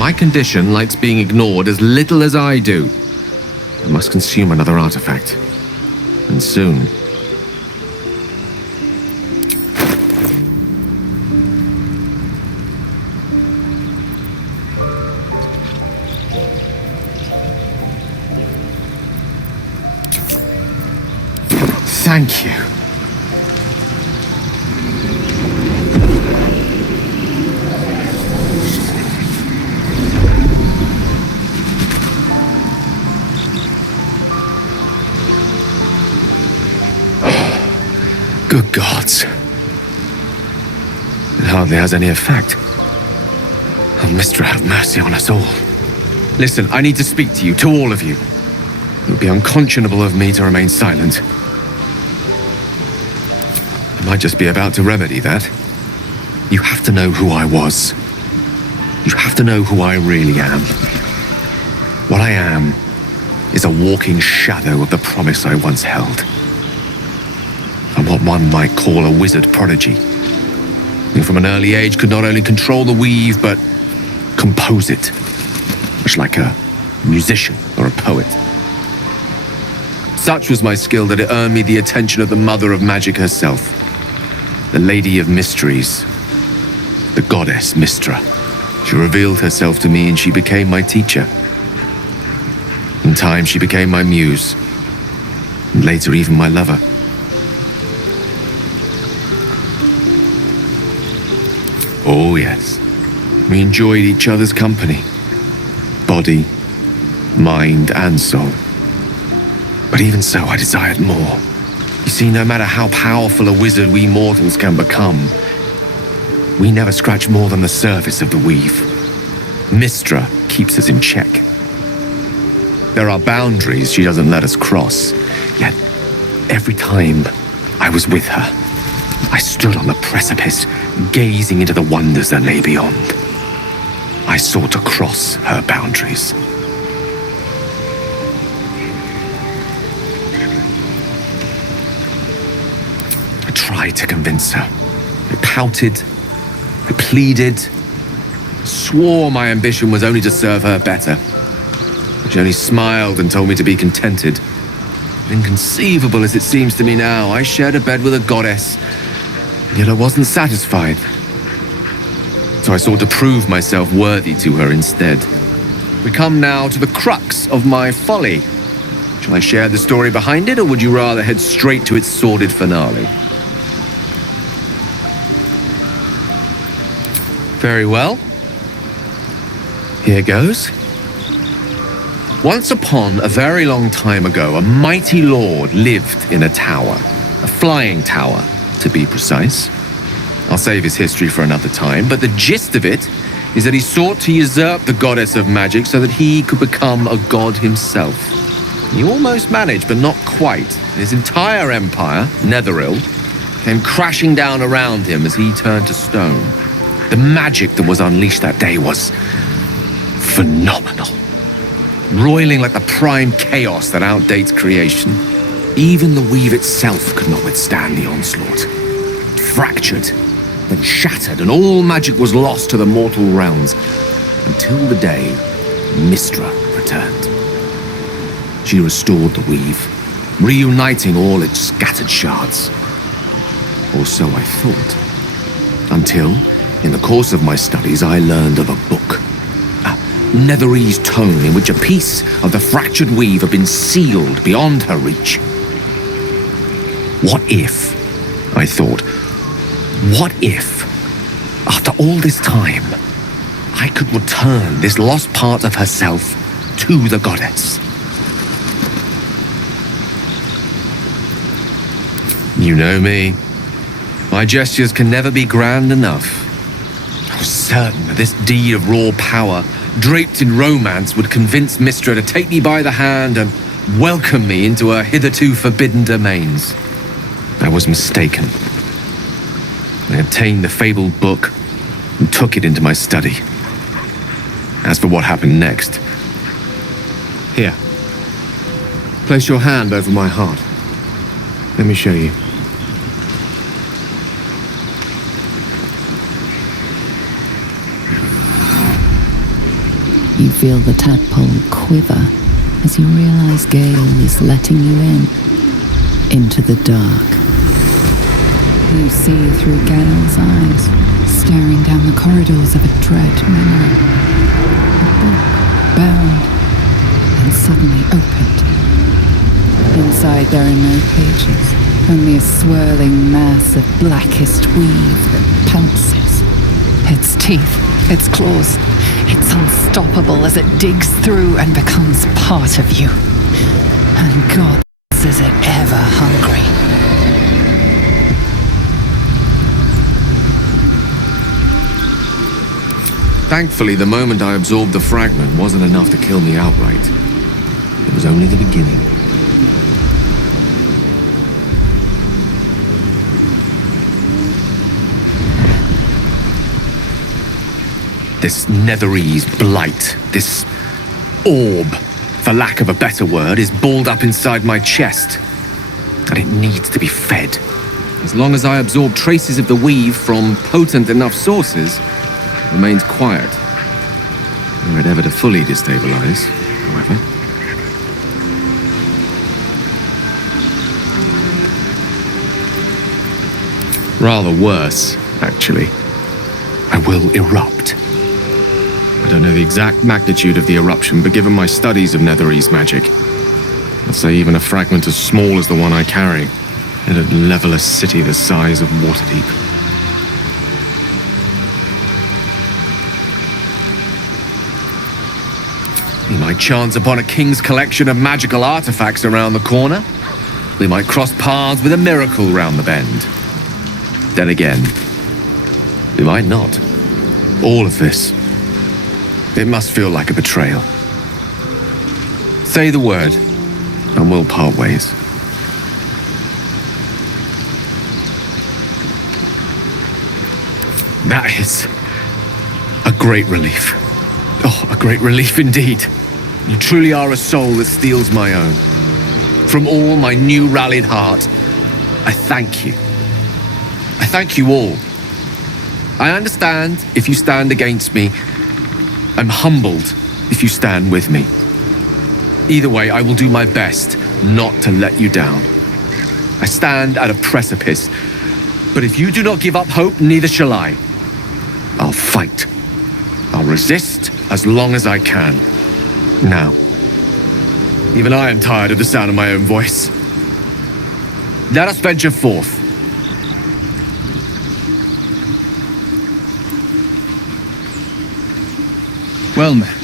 My condition likes being ignored as little as I do. I must consume another artifact. And soon. Thank you. Good gods. It hardly has any effect. Oh, Mystra, have mercy on us all. Listen, I need to speak to you, to all of you. It would be unconscionable of me to remain silent. I might just be about to remedy that. You have to know who I was. You have to know who I really am. What I am is a walking shadow of the promise I once held. I'm what one might call a wizard prodigy, who from an early age could not only control the weave, but compose it, much like a musician or a poet. Such was my skill that it earned me the attention of the mother of magic herself, the Lady of Mysteries, the goddess Mystra. She revealed herself to me and she became my teacher. In time, she became my muse, and later even my lover. Oh yes, we enjoyed each other's company, body, mind, and soul. But even so, I desired more. You see, no matter how powerful a wizard we mortals can become, we never scratch more than the surface of the weave. Mystra keeps us in check. There are boundaries she doesn't let us cross, yet every time I was with her, I stood on the precipice, gazing into the wonders that lay beyond. I sought to cross her boundaries. I tried to convince her. I pouted, I pleaded, swore my ambition was only to serve her better. She only smiled and told me to be contented. Inconceivable as it seems to me now, I shared a bed with a goddess, yet I wasn't satisfied. So I sought to prove myself worthy to her instead. We come now to the crux of my folly. Shall I share the story behind it, or would you rather head straight to its sordid finale? Very well. Here goes. Once upon a very long time ago, a mighty lord lived in a tower. A flying tower, to be precise. I'll save his history for another time, but the gist of it is that he sought to usurp the goddess of magic so that he could become a god himself. He almost managed, but not quite. His entire empire, Netheril, came crashing down around him as he turned to stone. The magic that was unleashed that day was phenomenal. Roiling like the prime chaos that outdates creation. Even the weave itself could not withstand the onslaught. It fractured, then shattered, and all magic was lost to the mortal realms, until the day Mystra returned. She restored the weave, reuniting all its scattered shards. Or so I thought. Until, in the course of my studies, I learned of a book. Netherese tome in which a piece of the fractured weave had been sealed beyond her reach. What if, I thought, what if, after all this time, I could return this lost part of herself to the goddess? You know me. My gestures can never be grand enough. I was certain that this deed of raw power, draped in romance, would convince Mystra to take me by the hand and welcome me into her hitherto forbidden domains. I was mistaken. I obtained the fabled book and took it into my study. As for what happened next... Here. Place your hand over my heart. Let me show you. You feel the tadpole quiver as you realize Gale is letting you in, into the dark. You see through Gale's eyes, staring down the corridors of a dread memory. A book, bound, and suddenly opened. Inside there are no pages, only a swirling mass of blackest weave that pounces. Its teeth, its claws, it's unstoppable as it digs through and becomes part of you. And God, is it ever hungry. Thankfully, the moment I absorbed the fragment wasn't enough to kill me outright. It was only the beginning. This Netherese blight, this orb, for lack of a better word, is balled up inside my chest. And it needs to be fed. As long as I absorb traces of the weave from potent enough sources, it remains quiet. Were it ever to fully destabilize, however. Rather worse, actually. I will erupt. I don't know the exact magnitude of the eruption, but given my studies of Netherese magic, I'd say even a fragment as small as the one I carry, it'd level a city the size of Waterdeep. We might chance upon a king's collection of magical artifacts around the corner. We might cross paths with a miracle round the bend. Then again, we might not. All of this, it must feel like a betrayal. Say the word, and we'll part ways. That is a great relief. Oh, a great relief indeed. You truly are a soul that steals my own. From all my new rallied heart, I thank you. I thank you all. I understand if you stand against me. I'm humbled if you stand with me. Either way, I will do my best not to let you down. I stand at a precipice, but if you do not give up hope, neither shall I. I'll fight. I'll resist as long as I can. Now, even I am tired of the sound of my own voice. Let us venture forth. Well met.